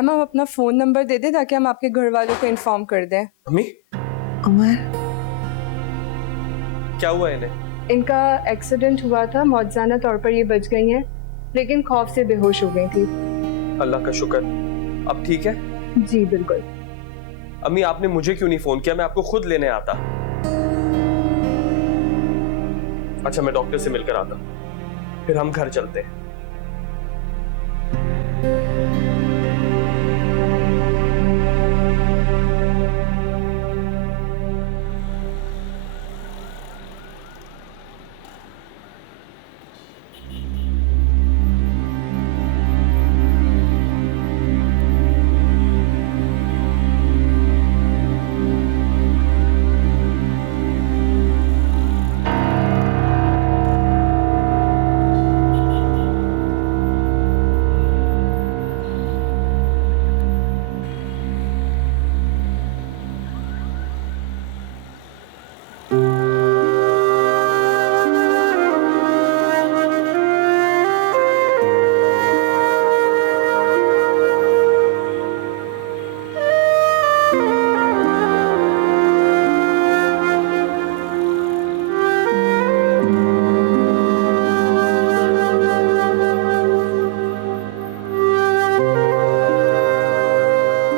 Ma'am आप अपना phone number दे दें ताकि हम आपके घर वालों को इन्फॉर्म कर दें। अम्मी उमर, क्या हुआ इन्हें? इनका एक्सीडेंट हुआ था, मौजजाना तौर पर ये बच गई हैं, लेकिन खौफ से बेहोश हो गई थी। अल्लाह का शुक्र, अब ठीक है? जी बिल्कुल। अम्मी आपने मुझे क्यों नहीं फोन किया? मैं आपको खुद लेने आता। अच्छा मैं डॉक्टर से मिलकर आता, फिर हम घर चलते हैं।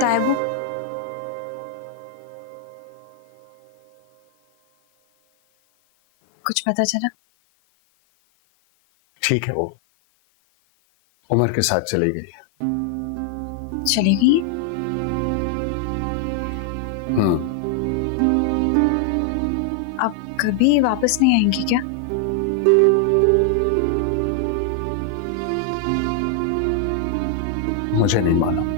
तायबू, कुछ पता चला? ठीक है, वो उमर के साथ चली गई। चली गई? अब कभी वापस नहीं आएंगी क्या? मुझे नहीं मालूम।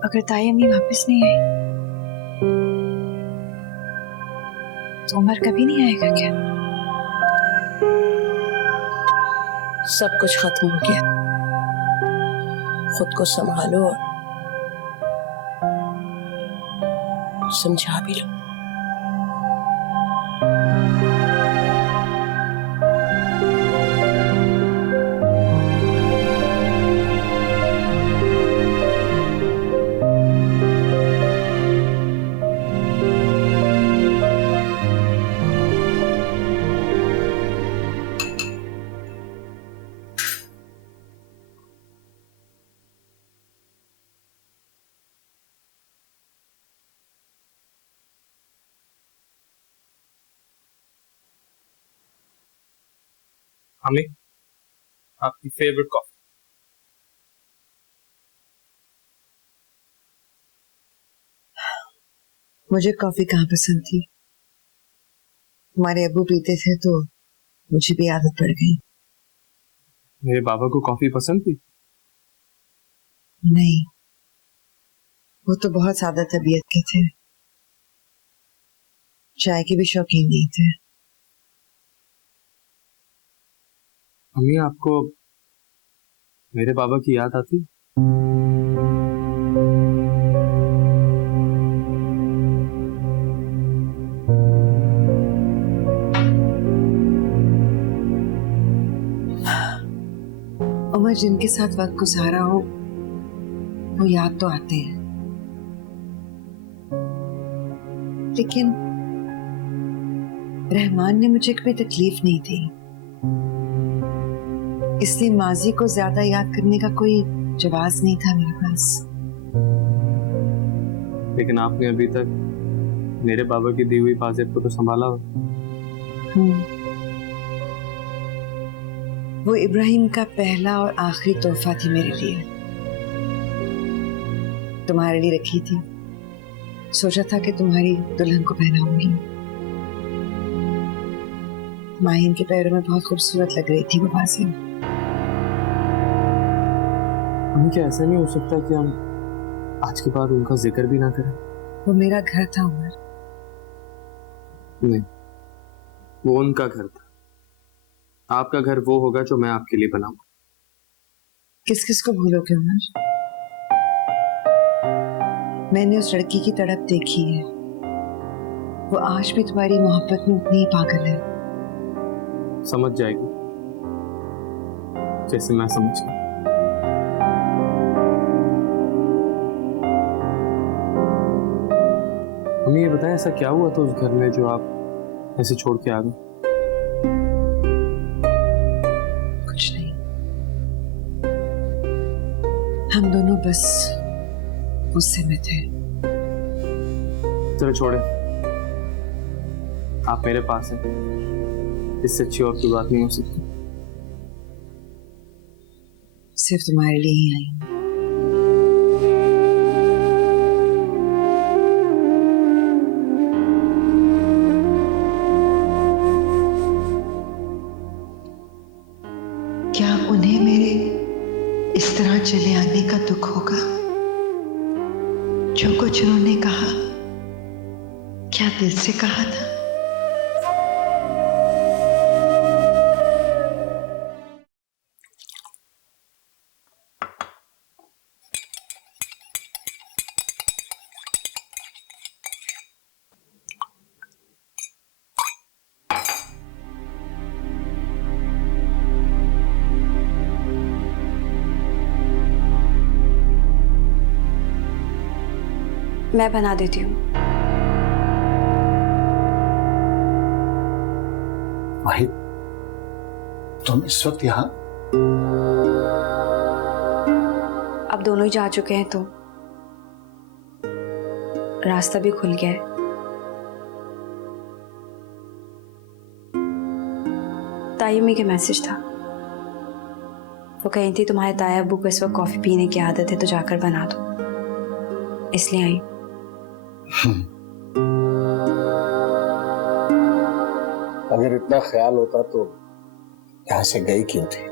अगर ताई अम्मी वापस नहीं आई तो उमर कभी नहीं आएगा क्या? सब कुछ खत्म हो गया, खुद को संभालो और समझा भी लो। अम्मी आपकी फेवरेट कॉफी। मुझे कॉफी कहाँ पसंद थी, हमारे अब्बू पीते थे तो मुझे भी आदत पड़ गई। मेरे बाबा को कॉफी पसंद थी? नहीं, वो तो बहुत सादा तबीयत के थे, चाय के भी शौकीन नहीं थे। अम्मी आपको मेरे बाबा की याद आती? उमर जिनके साथ वक्त गुजारा हो वो याद तो आते हैं, लेकिन रहमान ने मुझे कभी तकलीफ नहीं दी, इसलिए माजी को ज्यादा याद करने का कोई जवाब नहीं था मेरे पास। लेकिन आपने अभी तक मेरे बाबा की दी हुई पाजेब को तो संभाला हो। वो इब्राहिम का पहला और आखिरी तोहफा थी मेरे लिए, तुम्हारे लिए रखी थी, सोचा था कि तुम्हारी दुल्हन को पहनाऊंगी। माहिन के पैरों में बहुत खूबसूरत लग रही थी वो बाज़ें। हमें क्या ऐसा नहीं हो सकता कि हम आज के बाद उनका जिक्र भी ना करें? वो मेरा घर था उमर। नहीं, वो उनका घर था। आपका घर वो होगा जो मैं आपके लिए बनाऊंगा। किस किस को भूलोगे उमर? मैंने उस लड़की की तड़प देखी है। वो आज भी तुम्हारी मोहब्बत में उतनी ही पागल है। समझ जाएगी जैसे मैं समझ गया। हमें ये बताएं, ऐसा क्या हुआ था उस घर में जो आप ऐसे छोड़ के आ गए? कुछ नहीं, हम दोनों बस गुस्से में थे। चलो छोड़े, आप मेरे पास हैं, इससे अच्छी और कोई बात नहीं हो सकती। सिर्फ तुम्हारे लिए ही आई हूं। क्या उन्हें मेरे इस तरह चले आने का दुख होगा? जो कुछ उन्होंने कहा, क्या दिल से कहा था? मैं बना देती हूँ। वाहिद, तुम इस वक्त यहाँ? अब दोनों ही जा चुके हैं तो रास्ता भी खुल गया है। तायम्मी के मैसेज था, वो कही थी तुम्हारे ताया अब्बू को इस वक्त कॉफी पीने की आदत है तो जाकर बना दो, इसलिए आई। अगर इतना ख्याल होता तो यहाँ से गई क्यों थी?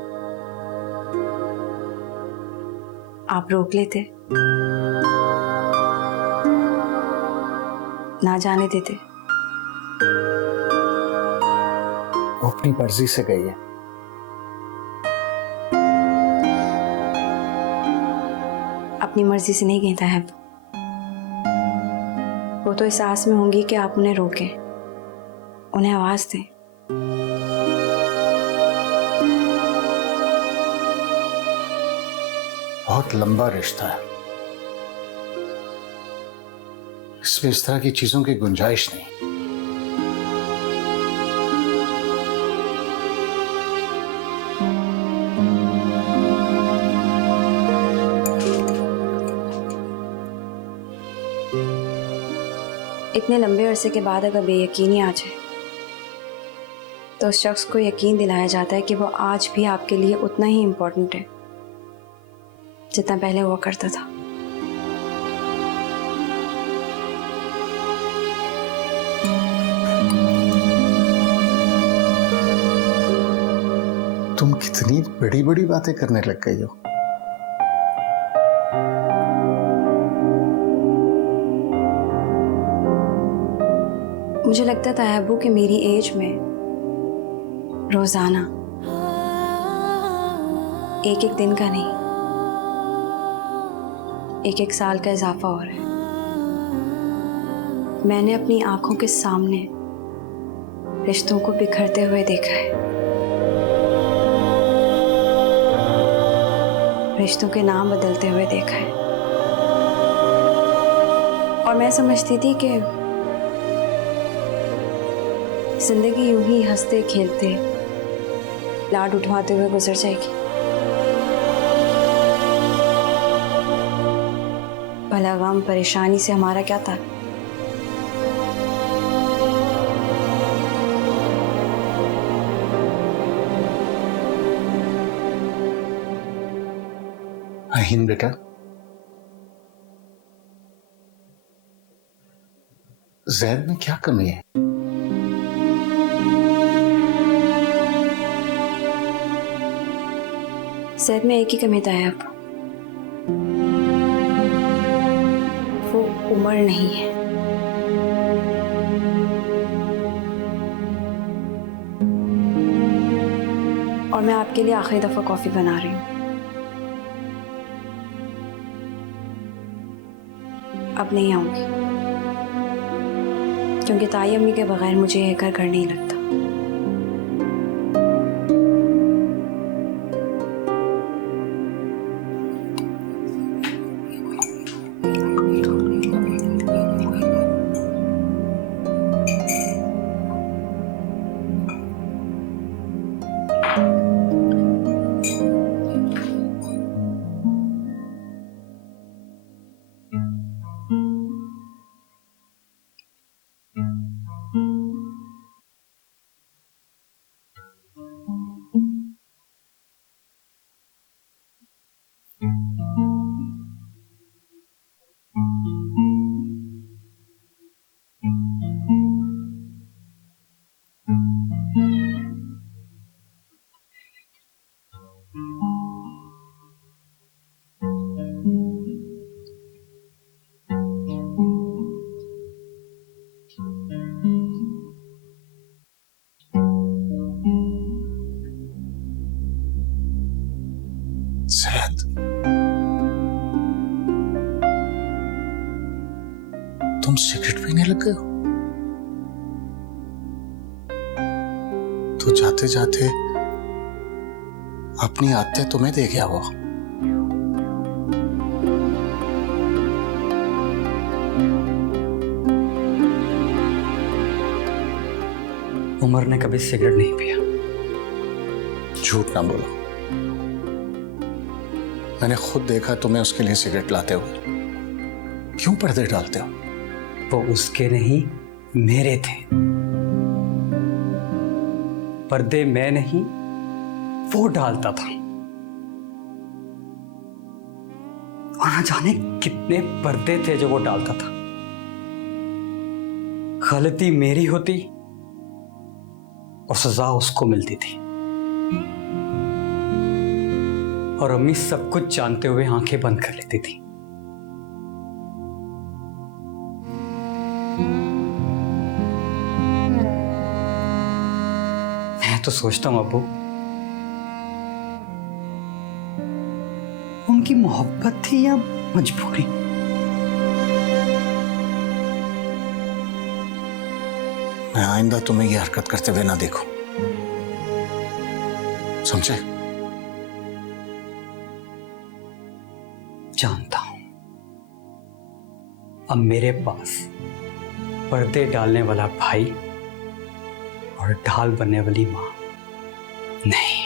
आप रोक लेते, ना जाने देते। वो अपनी मर्जी से गई है। अपनी मर्जी से नहीं कहता है वो तो इस आस में होंगी कि आप उन्हें रोकें, उन्हें आवाज दें। बहुत लंबा रिश्ता है, इसमें इस तरह की चीजों की गुंजाइश नहीं। इतने लंबे अरसे के बाद अगर बेयकीनी आ जाए तो उस शख्स को यकीन दिलाया जाता है कि वो आज भी आपके लिए उतना ही इम्पोर्टेंट है जितना पहले हुआ करता था। तुम कितनी बड़ी बड़ी बातें करने लग गई हो। मुझे लगता था अब्बू कि मेरी एज में रोजाना एक एक दिन का नहीं, एक एक साल का इजाफा हो रहा है। मैंने अपनी आंखों के सामने रिश्तों को बिखरते हुए देखा है, रिश्तों के नाम बदलते हुए देखा है, और मैं समझती थी कि जिंदगी यूं ही हंसते खेलते लाड उठवाते हुए गुजर जाएगी। भला गम परेशानी से हमारा क्या था? अहीन बेटा, जैद में क्या कमी है? जैद में एक ही कमी था अब, वो उम्र नहीं है। मैं आपके लिए आखिरी दफ़ा कॉफ़ी बना रही हूँ। अब नहीं आऊँगी क्योंकि ताई अम्मी के बगैर मुझे यह घर नहीं लगता। शायद तुम सिगरेट पीने लग गए हो? तो जाते जाते अपनी आदतें तुम्हें दे गया वो। उमर ने कभी सिगरेट नहीं पिया। झूठ ना बोलो, मैंने खुद देखा तुम्हें उसके लिए सिगरेट लाते हुए। क्यों पर्दे डालते हो? वो उसके नहीं मेरे थे। पर्दे मैं नहीं वो डालता था। और ना जाने कितने पर्दे थे जो वो डालता था। गलती मेरी होती और सजा उसको मिलती थी। और अम्मी सब कुछ जानते हुए आंखें बंद कर लेती थी। मैं तो सोचता हूं अब्बू, उनकी मोहब्बत थी या मजबूरी? मैं आइंदा तुम्हें ये हरकत करते हुए ना देखूं, समझे? जानता हूं अब मेरे पास पर्दे डालने वाला भाई और ढाल बनने वाली मां नहीं।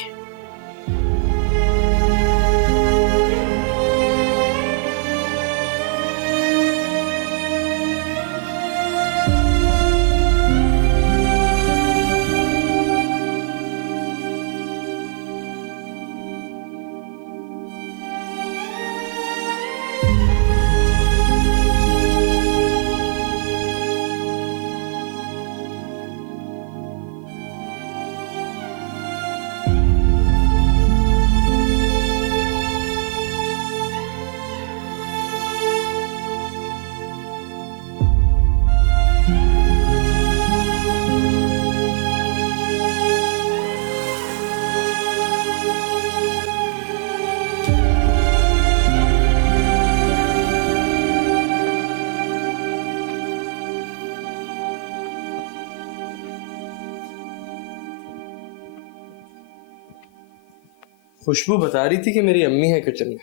खुशबू बता रही थी कि मेरी अम्मी है किचन में।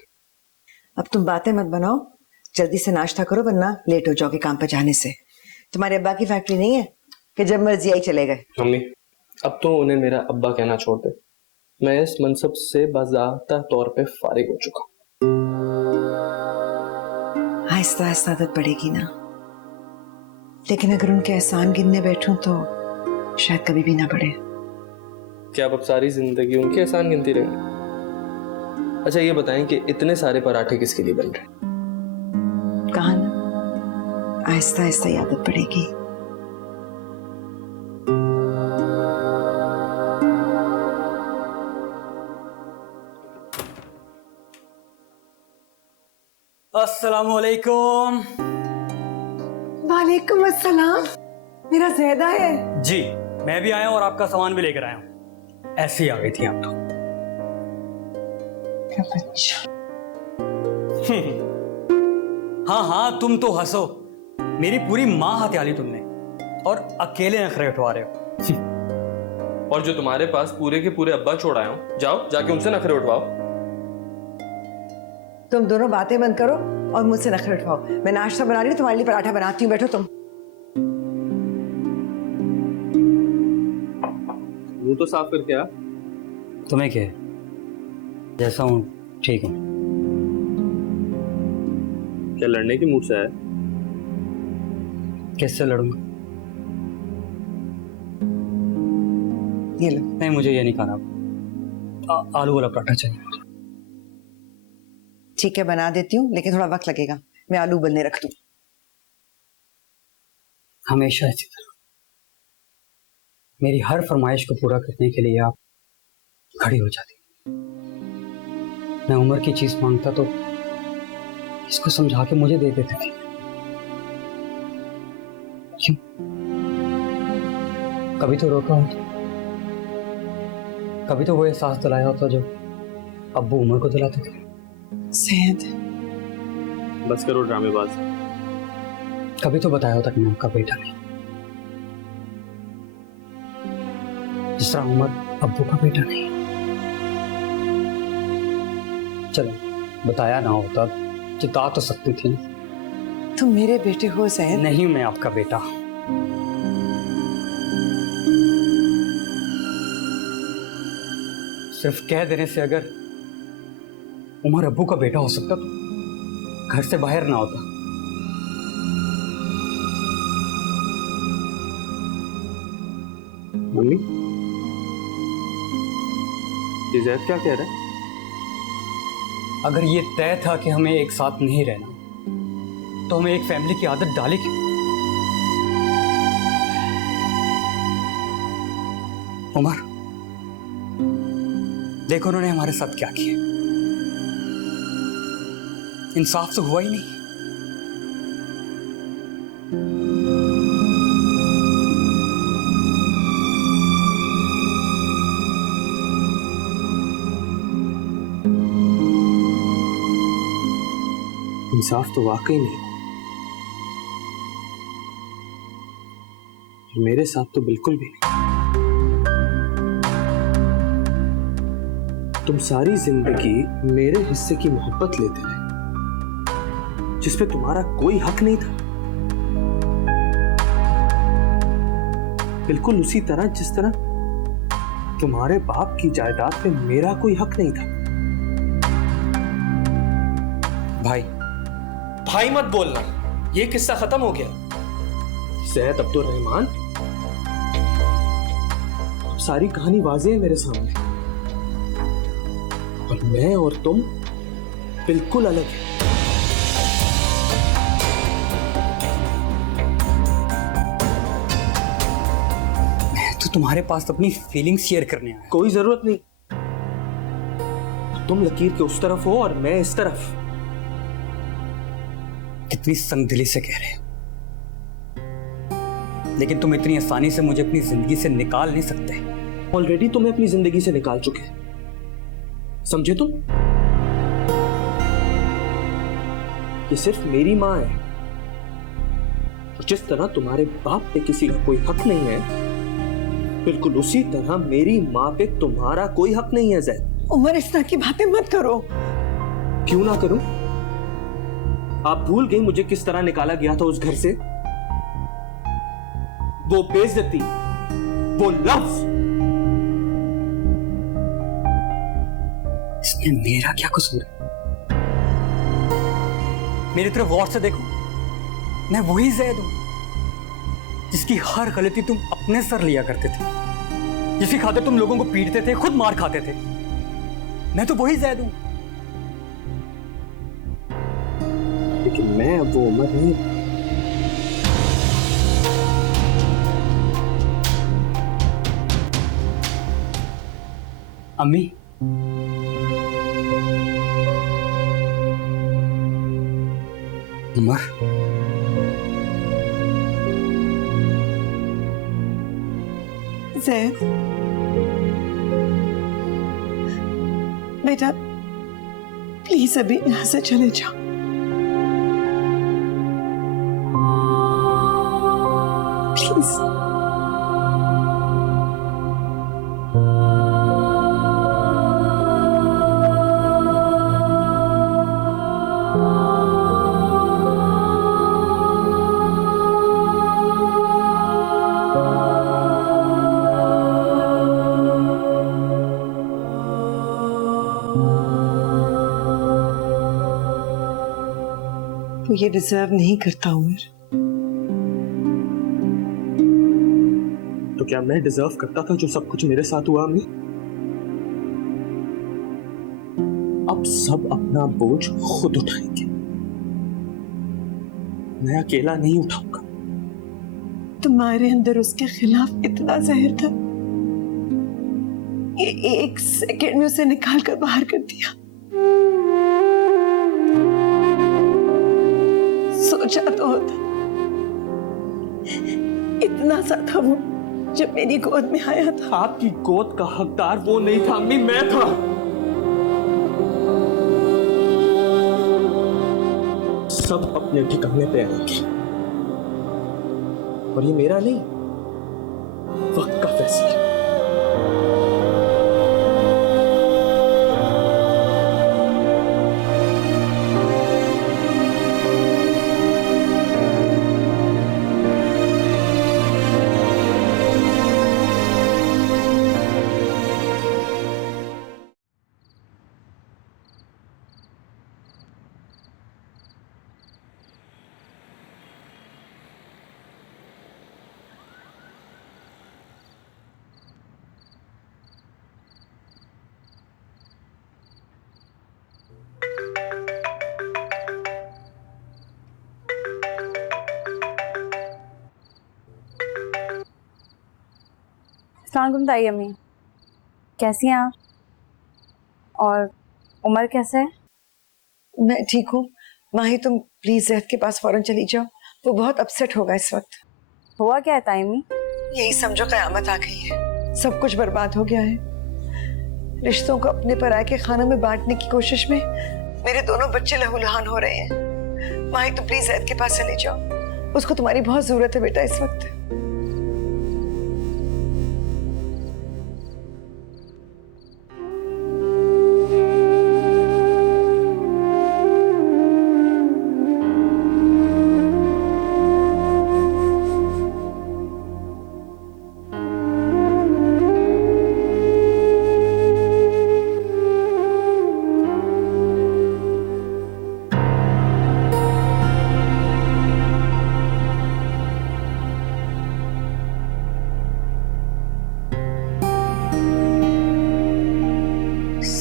अब तुम बातें मत बनाओ, जल्दी से नाश्ता करो वरना लेट हो जाओगे काम पर जाने से। तुम्हारे अब्बा की फैक्ट्री नहीं है कि जब मर्जी आई चले गए। मम्मी, अब तो उन्हें मेरा अब्बा कहना छोड़ दे। मैं इस मनसब से बाज़ाब्ता तौर पे फारिग हो चुका। आहिस्ता आहिस्ता आदत पड़ेगी ना, लेकिन अगर उनके एहसान गिनने बैठूं तो शायद कभी भी ना बढ़े। क्या अब सारी जिंदगी उनके एहसान गिनती रहेंगे? अच्छा ये बताएं कि इतने सारे पराठे किसके लिए बन रहे? कहा ना, आहिस्ता आहिस्ता ही आदत पड़ेगी। अस्सलामुअलैकुम। वालेकुम अस्सलाम। मेरा ज़ैदा है। जी मैं भी आया हूं और आपका सामान भी लेकर आया हूं। ऐसे ही आ गई थी आप तो। मेरा बच्चा। हाँ हाँ, तुम तो हंसो, मेरी पूरी माँ हत्या ली तुमने और अकेले नखरे उठवा रहे हो। और जो तुम्हारे पास पूरे के पूरे अब्बा छोड़ आए हो, जाओ जाके उनसे नखरे उठवाओ। तुम दोनों बातें बंद करो और मुझसे नखरे उठवाओ। मैं नाश्ता बना रही हूँ, तुम्हारे लिए पराठा बनाती हूँ, बैठो तुम। मुंह तो साफ करके आ। तुम्हें क्या है, जैसा हूँ ठीक हूँ। क्या लड़ने की मूड से है? किससे लड़ूंगा? ये लो। नहीं, मुझे ये नहीं खाना। आलू वाला पराठा चाहिए। ठीक है, बना देती हूँ, लेकिन थोड़ा वक्त लगेगा। मैं आलू उबलने रख दूँ। हमेशा इसी तरह मेरी हर फरमाइश को पूरा करने के लिए आप खड़ी हो जाती। मैं उम्र की चीज मांगता तो इसको समझा के मुझे दे देते थे। क्यों? कभी तो रोका होता, कभी तो वो एहसास दिलाया होता जो अब्बू उमर को दिलाते थे। सेहत। बस करो ड्रामेबाज। कभी तो बताया होता कि मैं आपका बेटा नहीं, जिस तरह उमर अब्बू का बेटा नहीं। चलो, बताया ना होता, चिता तो सकती थी। तुम मेरे बेटे हो जैद। नहीं, मैं आपका बेटा। सिर्फ कह देने से अगर उमर अब्बू का बेटा हो सकता तो घर से बाहर ना होता। मम्मी, ये जैद क्या कह रहा है? अगर ये तय था कि हमें एक साथ नहीं रहना, तो हमें एक फैमिली की आदत डाली क्यों? उमर, देखो उन्होंने हमारे साथ क्या किया। इंसाफ तो हुआ ही नहीं। इंसाफ तो वाकई नहीं। मेरे साथ तो बिल्कुल भी नहीं। तुम सारी जिंदगी मेरे हिस्से की मोहब्बत लेते रहे, जिसपे तुम्हारा कोई हक नहीं था। बिल्कुल उसी तरह जिस तरह तुम्हारे बाप की जायदाद पे मेरा कोई हक नहीं था। भाई, भाई मत बोलना, ये किस्सा खत्म हो गया। सैयद अब्दुर्रहमान, सारी कहानी वाज़ेह है मेरे सामने, और मैं और तुम बिल्कुल अलग हैं। मैं तो तुम्हारे पास अपनी फीलिंग्स शेयर करने आया। कोई जरूरत नहीं। तुम लकीर के उस तरफ हो और मैं इस तरफ। कितनी संगदिली से कह रहे हो, लेकिन तुम इतनी आसानी से मुझे अपनी जिंदगी से निकाल नहीं सकते। ऑलरेडी तुम्हें अपनी जिंदगी से निकाल चुके हैं, समझे तुम? ये सिर्फ मेरी माँ है, और जिस तरह तुम्हारे बाप पे किसी का कोई हक नहीं है, बिल्कुल उसी तरह मेरी माँ पे तुम्हारा कोई हक नहीं है। जैद, उमर, इस तरह की बातें मत करो। क्यों ना करूं? आप भूल गई मुझे किस तरह निकाला गया था उस घर से? वो बेइज्जती, वो लफ्ज। इसमें मेरा क्या कसूर है? मेरी तरफ गौर से देखो, मैं वही जैद हूं जिसकी हर गलती तुम अपने सर लिया करते थे, जिसकी खातिर तुम लोगों को पीटते थे, खुद मार खाते थे। मैं तो वही जैद हूं। लेकिन मैं अब वो उम्र नहीं। अम्मी, उमर, जैद बेटा, प्लीज अभी यहाँ से चले जाओ। प्लीज। वो ये डिजर्व नहीं करता उमर। तो क्या मैं डिजर्व करता था जो सब कुछ मेरे साथ हुआ अम्मी? अब सब अपना बोझ खुद उठाएंगे, मैं अकेला नहीं उठाऊंगा। तुम्हारे अंदर उसके खिलाफ इतना जहर था, ये एक सेकंड में उसे निकाल कर बाहर कर दिया। सोचा तो होता, इतना सा था वो जब मेरी गोद में आया था। आपकी गोद का हकदार वो नहीं था अम्मी, मैं था। सब अपने ठिकाने पे आएंगे और ये मेरा नहीं, वक्त का फैसला। अस्सलाम ताई अम्मी, कैसी हैं आप? और उमर कैसे है? मैं ठीक हूँ माही, तुम प्लीज जहद के पास फौरन चली जाओ, वो बहुत अपसेट होगा इस वक्त। हुआ क्या है ताई अम्मी? यही समझो कयामत आ गई है, सब कुछ बर्बाद हो गया है। रिश्तों को अपने पराये के खानों में बांटने की कोशिश में मेरे दोनों बच्चे लहूलुहान हो रहे हैं। माही तुम प्लीज जहद के पास चले जाओ, उसको तुम्हारी बहुत जरूरत है बेटा इस वक्त।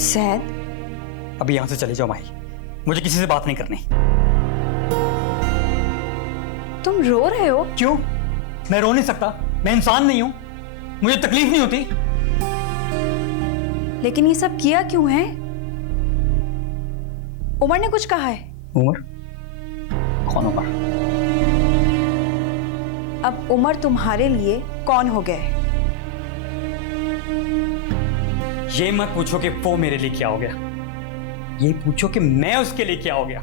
जहद, अभी यहाँ से चले जाओ माही, मुझे किसी से बात नहीं करनी। तुम रो रहे हो? क्यों? मैं रो नहीं सकता, मैं इंसान नहीं हूं, मुझे तकलीफ नहीं होती। लेकिन ये सब किया क्यों है? उमर ने कुछ कहा है? उमर? कौन उमर? अब उमर तुम्हारे लिए कौन हो गया है? ये मत पूछो कि वो मेरे लिए क्या हो गया, ये पूछो कि मैं उसके लिए क्या हो गया।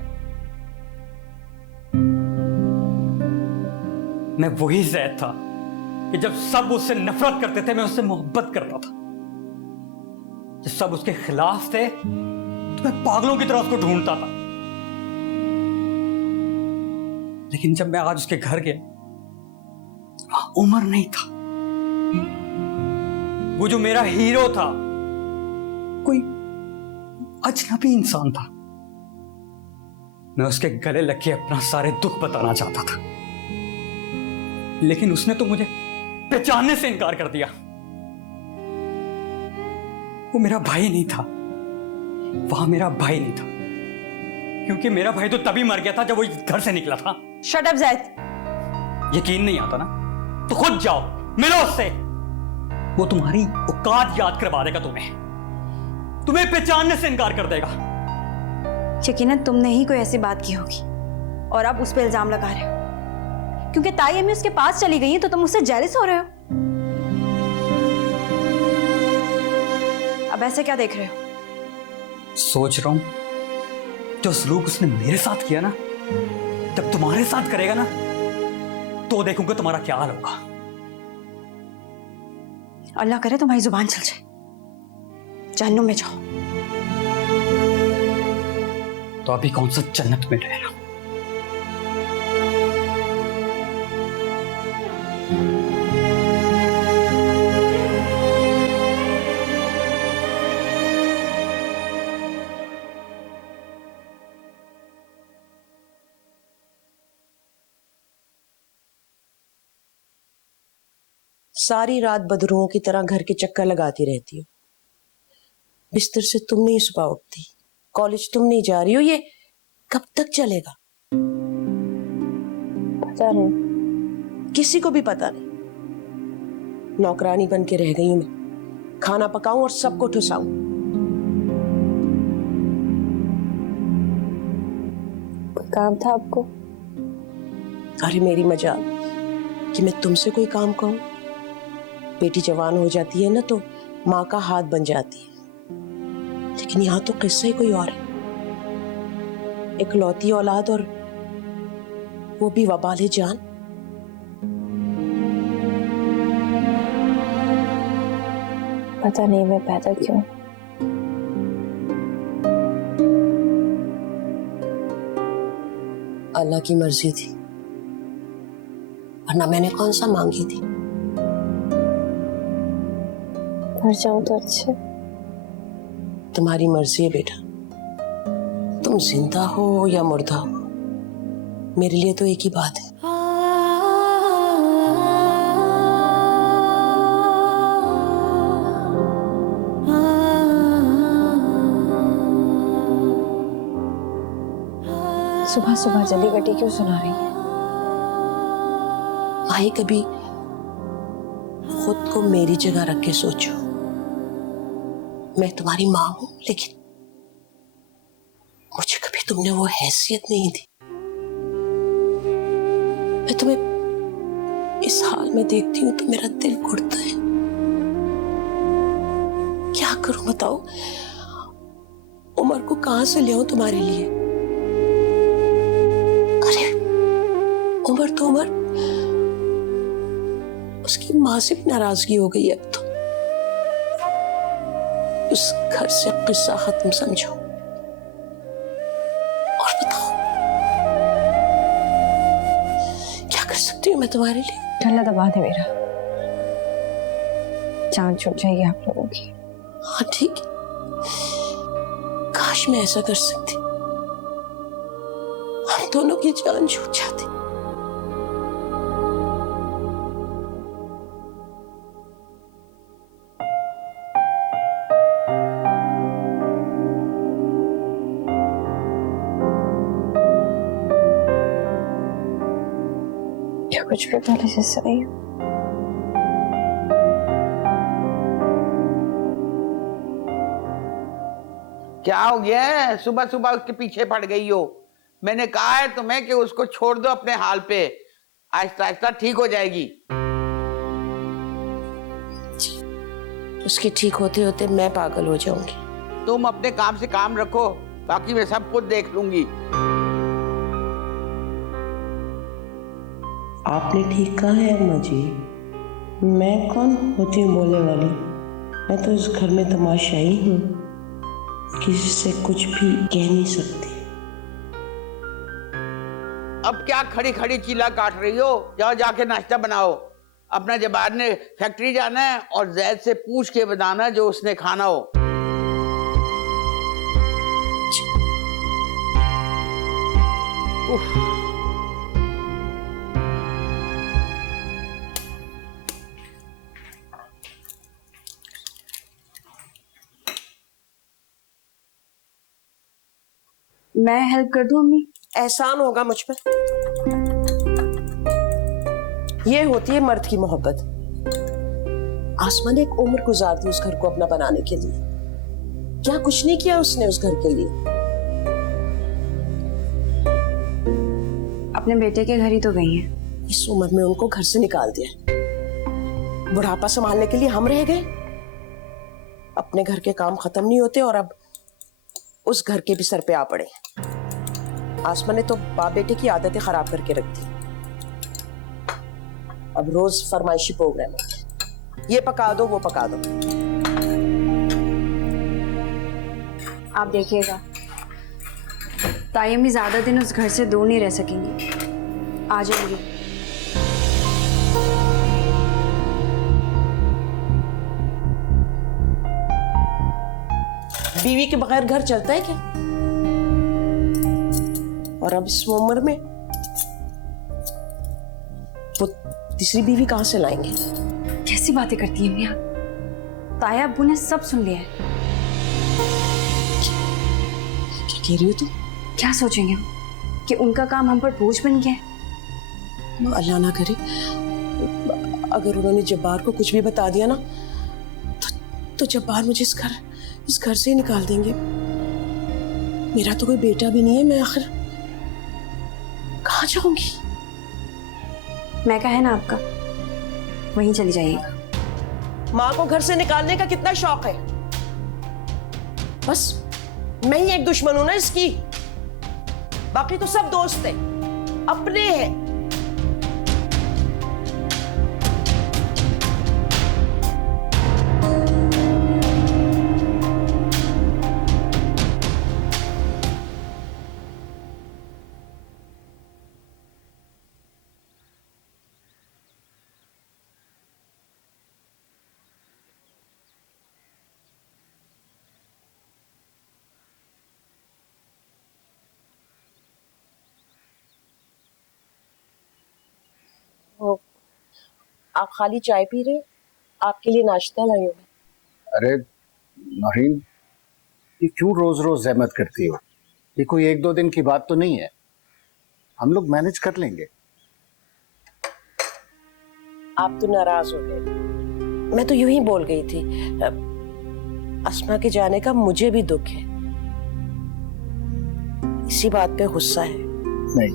मैं वही जैद था कि जब सब उससे नफरत करते थे मैं उससे मोहब्बत करता था। जब सब उसके खिलाफ थे तो मैं पागलों की तरह उसको ढूंढता था। लेकिन जब मैं आज उसके घर गया, वहां उमर नहीं था। वो जो मेरा हीरो था कोई अजनबी इंसान था। मैं उसके गले लग के अपना सारे दुख बताना चाहता था, लेकिन उसने तो मुझे पहचानने से इनकार कर दिया। वो मेरा भाई नहीं था, वहां मेरा भाई नहीं था, क्योंकि मेरा भाई तो तभी मर गया था जब वो घर से निकला था। Shut up Zaid. यकीन नहीं आता ना तो खुद जाओ, मिलो उससे, वो तुम्हारी औकात याद करवा देगा, तुम्हें पहचानने से इनकार कर देगा। यकीनन तुमने ही कोई ऐसी बात की होगी और अब उस पर इल्जाम लगा रहे हो। क्योंकि ताई अम्मी उसके पास चली गई है तो तुम उससे जेलस हो रहे हो। अब ऐसे क्या देख रहे हो? सोच रहा हूं जो सलूक उसने मेरे साथ किया ना, जब तुम्हारे साथ करेगा ना, तो देखूंगा तुम्हारा क्या हाल होगा। अल्लाह करे तुम्हारी जुबान चल जाए, जहन्नुम में जाओ। तो अभी कौन सा जन्नत में रहना। सारी रात बदरुओं की तरह घर के चक्कर लगाती रहती हो, बिस्तर से तुम नहीं सुबह उठती, कॉलेज तुम नहीं जा रही हो, ये कब तक चलेगा? पता नहीं, किसी को भी पता नहीं। नौकरानी बन के रह गई हूं मैं, खाना पकाऊं और सबको ठुसाऊं। कोई काम था आपको? अरे मेरी मजाल कि मैं तुमसे कोई काम कहूं। बेटी जवान हो जाती है ना तो माँ का हाथ बन जाती है, लेकिन यहाँ तो किस्सा ही कोई और है। इकलौती औलाद और वो भी वबाले जान। पता नहीं मैं पैदा क्यों। अल्लाह की मर्जी थी, वरना मैंने कौन सा मांगी थी। मर जाऊं तो अच्छे। तुम्हारी मर्जी है बेटा, तुम जिंदा हो या मुर्दा हो, मेरे लिए तो एक ही बात है। सुबह सुबह जली गटी क्यों सुना रही है? भाई कभी खुद को मेरी जगह रख के सोचो। मैं तुम्हारी माँ हूं, लेकिन मुझे कभी तुमने वो हैसियत नहीं दी। मैं तुम्हें इस हाल में देखती हूं तो मेरा दिल घुटता है। क्या करूं बताओ? उमर को कहां से ले आऊं तुम्हारे लिए? अरे उमर तो उमर, उसकी मां से भी नाराजगी हो गई। अब तो उस घर से किस्सा खत्म समझो और बताओ क्या कर सकती हूँ मैं तुम्हारे लिए? गला दबा दे मेरा, जान छूट जाएगी आप लोगों की। हाँ ठीक है, काश मैं ऐसा कर सकती, हम दोनों की जान छूट जाती। कुछ भी पहले से सही। क्या हो गया है? सुबह सुबह उसके पीछे पड़ गई हो। मैंने कहा है तुम्हें कि उसको छोड़ दो अपने हाल पे, आहिस्ता आहिस्ता ठीक हो जाएगी। उसके ठीक होते होते मैं पागल हो जाऊंगी। तुम अपने काम से काम रखो, बाकी मैं सब कुछ देख लूंगी। आपने ठीक कहा है अम्मा जी, मैं कौन होती हूँ बोलने वाली? मैं तो इस घर में तमाशाई हूँ, किसी से कुछ भी कह नहीं सकती। अब क्या खड़ी खड़ी चीला काट रही हो? जाओ जाके नाश्ता बनाओ। अपना जबान ने फैक्ट्री जाना है और जैद से पूछ के बताना जो उसने खाना हो। उफ। मैं हेल्प कर दूं अम्मी? एहसान होगा मुझ पर। यह होती है मर्द की मोहब्बत। आसमा ने एक उम्र गुजार दी उस घर को अपना बनाने के लिए। क्या कुछ नहीं किया उसने उस घर के लिए? अपने बेटे के घर ही तो गई हैं। इस उम्र में उनको घर से निकाल दिया, बुढ़ापा संभालने के लिए हम रह गए। अपने घर के काम खत्म नहीं होते और अब उस घर के भी सर पे आ पड़े। आसमा ने तो बाप बेटे की आदतें खराब करके रख दी। अब रोज फरमाइशी प्रोग्राम है, ये पका दो वो पका दो। आप देखिएगा, ताई अम्मी ज्यादा दिन उस घर से दूर नहीं रह सकेंगी, आ जाएंगी। बीवी के बगैर घर चलता है क्या? और अब इस उम्र में वो तीसरी बीवी कहां से लाएंगे? कैसी बातें करती हैं मियाँ? ताया अब्बू ने सब सुन लिया है। क्या कह रही हो तुम? क्या सोचेंगे वो कि उनका काम हम पर बोझ बन गया है? अल्लाह ना करे अगर उन्होंने जब्बार को कुछ भी बता दिया ना तो जब्बार मुझे इस घर से ही निकाल देंगे। मेरा तो कोई बेटा भी नहीं है, मैं आखिर कहाँ जाऊंगी? मैं कहा है ना आपका, वहीं चली जाइएगा। माँ को घर से निकालने का कितना शौक है? बस मैं ही एक दुश्मन हूं ना इसकी, बाकी तो सब दोस्त हैं, अपने हैं। आप खाली चाय पी रहे हो? आपके लिए नाश्ता लाई हूं मैं। अरे नौरीन, ये क्यों रोज रोज जहमत करती हो? ये कोई 1-2 दिन की बात तो नहीं है, हम लोग मैनेज कर लेंगे। आप तो नाराज हो गए। मैं तो यूं ही बोल गई थी। अस्मा के जाने का मुझे भी दुख है, इसी बात पे गुस्सा है। नहीं,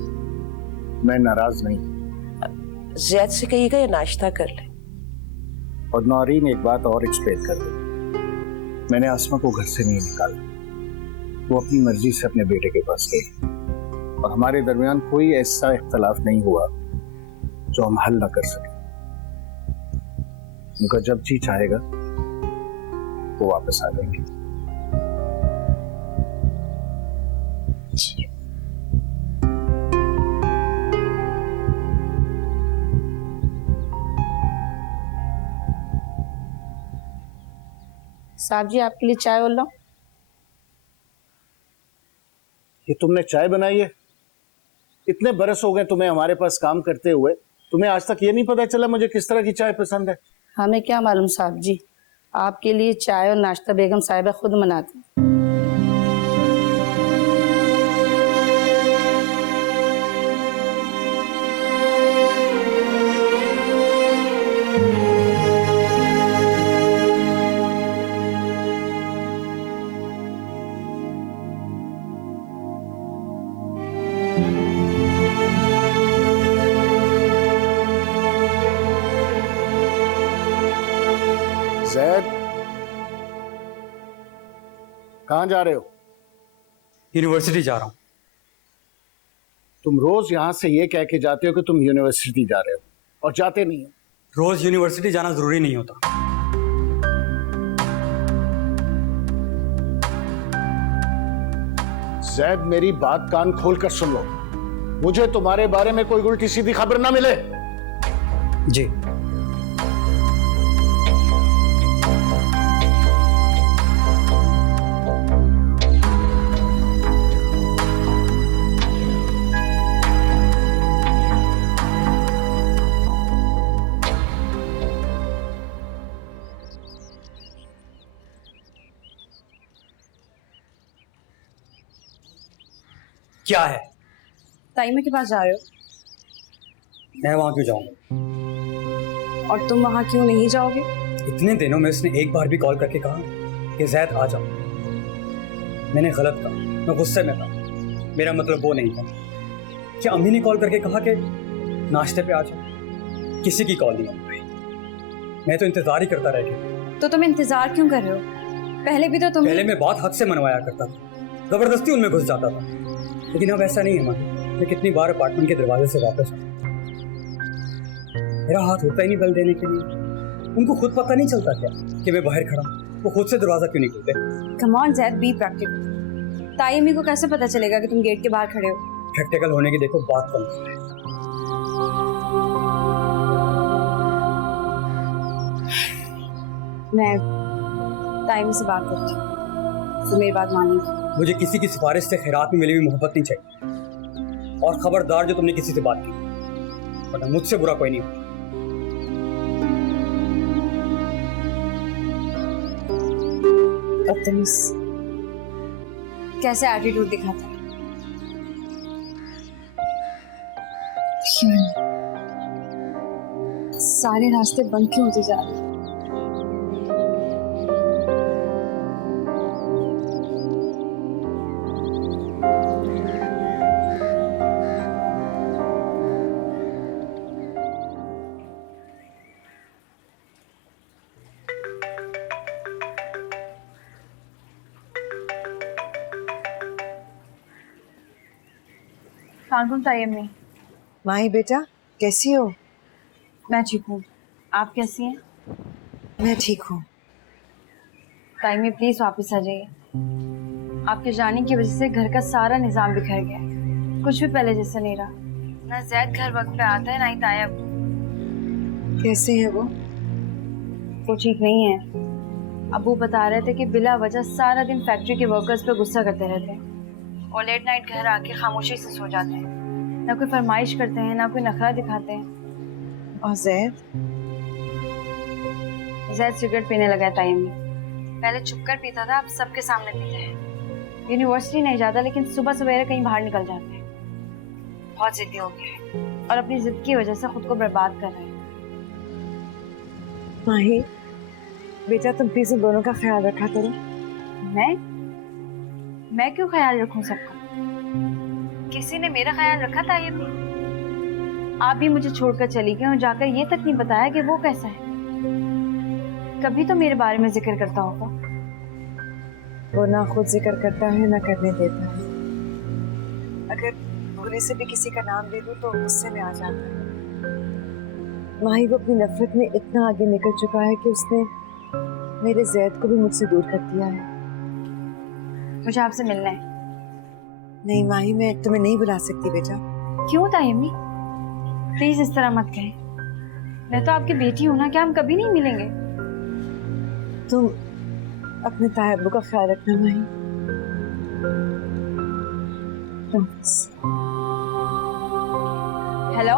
मैं नाराज नहीं। ज़ैद से कहिएगा ये नाश्ता कर ले। और नौरीन, एक बात और एक्सप्लेन कर दो, मैंने आसमा को घर से नहीं निकाला, वो अपनी मर्जी से अपने बेटे के पास गई और हमारे दरमियान कोई ऐसा इख्तलाफ नहीं हुआ जो हम हल ना कर सके। उनका जब जी चाहेगा वो वापस आ जाएंगे। साहब जी, आपके लिए चाय और लाऊं? ये तुमने चाय बनाई है? इतने बरस हो गए तुम्हें हमारे पास काम करते हुए, तुम्हें आज तक ये नहीं पता चला मुझे किस तरह की चाय पसंद है? हमें क्या मालूम साहब जी, आपके लिए चाय और नाश्ता बेगम साहिबा खुद बनाती। ज़ैद, कहाँ जा रहे हो? यूनिवर्सिटी जा रहा हूँ। तुम रोज यहाँ से ये कह के जाते हो कि तुम यूनिवर्सिटी जा रहे हो और जाते नहीं हो। रोज यूनिवर्सिटी जाना जरूरी नहीं होता। ज़ैद, मेरी बात कान खोल कर सुन लो, मुझे तुम्हारे बारे में कोई उल्टी सीधी खबर ना मिले। जी। क्या है? ताइमा के पास जा रहे हो? मैं वहां क्यों जाऊंगा? और तुम वहां क्यों नहीं जाओगे? इतने दिनों में उसने एक बार भी कॉल करके कहा कि ज़ैद आ जाओ। मैंने गलत कहा, मैं गुस्से में था, मेरा मतलब वो नहीं था। क्या अम्मी ने कॉल करके कहा कि नाश्ते पे आ जाओ? किसी की कॉल नहीं आई, मैं तो इंतजार ही करता रह गया। तो तुम इंतजार क्यों कर रहे हो? पहले भी तो तुम पहले मैं बहुत हद से मनवाया करता था, जबरदस्ती उनमें घुस जाता था। लेकिन अब ऐसा नहीं है माही। मैं कितनी बार अपार्टमेंट के दरवाजे से वापस आया, मेरा हाथ होता ही नहीं बल देने के लिए। उनको खुद पता नहीं चलता क्या कि मैं बाहर खड़ा हूँ? वो खुद से दरवाजा क्यों नहीं खोलते? Come on Zaid, be practical. तायमी को कैसे पता चलेगा कि तुम गेट के बाहर खड़े हो? प्रैक्टिकल होने की देखो बात कम है। मैं तायमी से बात करती हूँ, तो मेरी बात मानिए। मुझे किसी की सिफारिश से खैरात में मिली हुई मोहब्बत नहीं चाहिए। और खबरदार जो तुमने किसी से बात की, वरना मुझसे बुरा कोई नहीं। बदतमीज, कैसे एटीट्यूड दिखाता है। सारे रास्ते बंद क्यों होते जा रहे हैं? वालेकुम तायम्मी। माही बेटा कैसी हो? मैं ठीक हूँ, आप कैसी हैं? मैं ठीक हूँ। तायम्मी प्लीज़ वापस आ जाइए। आपके जाने की वजह से घर का सारा निज़ाम बिखर गया, कुछ भी पहले जैसा नहीं रहा। ना ज़ैद घर वक्त पे आता है, ना ही तायब। कैसे है वो? वो ठीक नहीं है। अबू बता रहे थे कि बिला वजह सारा दिन फैक्ट्री के वर्कर्स पे गुस्सा करते रहते हैं और लेट नाइट घर आके खामोशी से सो जाते हैं। ना कोई फरमाइश करते हैं, ना कोई नखरा दिखाते हैं। और ज़ैद? ज़ैद सिगरेट पीने लगा है तायम्मी। पहले छुपकर पीता था, अब सबके सामने पीता है। यूनिवर्सिटी नहीं जाता, लेकिन सुबह सवेरे कहीं बाहर निकल जाता है। बहुत जिद्दी हो गया है और अपनी जिद की वजह से खुद को बर्बाद कर रहे हैं। माही बेटा तुम प्लीज उन दोनों का ख्याल रखा करो। मैं क्यों ख्याल रखूं सबका? किसी ने मेरा ख्याल रखा था? ये भी आप भी मुझे छोड़कर चली गई और जाकर ये तक नहीं बताया कि वो कैसा है। कभी तो मेरे बारे में जिक्र करता होगा। वो ना खुद जिक्र करता है ना करने देता है। अगर भूले से भी किसी का नाम ले दूं तो गुस्से में आ जाता है। माही वो अपनी नफरत में इतना आगे निकल चुका है कि उसने मेरे ज़ैद को भी मुझसे दूर कर दिया है। मुझे आपसे मिलना है। नहीं माही मैं तुम्हें नहीं बुला सकती बेटा। क्यों तायम्मी? प्लीज इस तरह मत कहें। मैं तो आपकी बेटी हूं ना, क्या हम कभी नहीं मिलेंगे? तुम अपने तायब्बू का ख्याल रखना माही। हेलो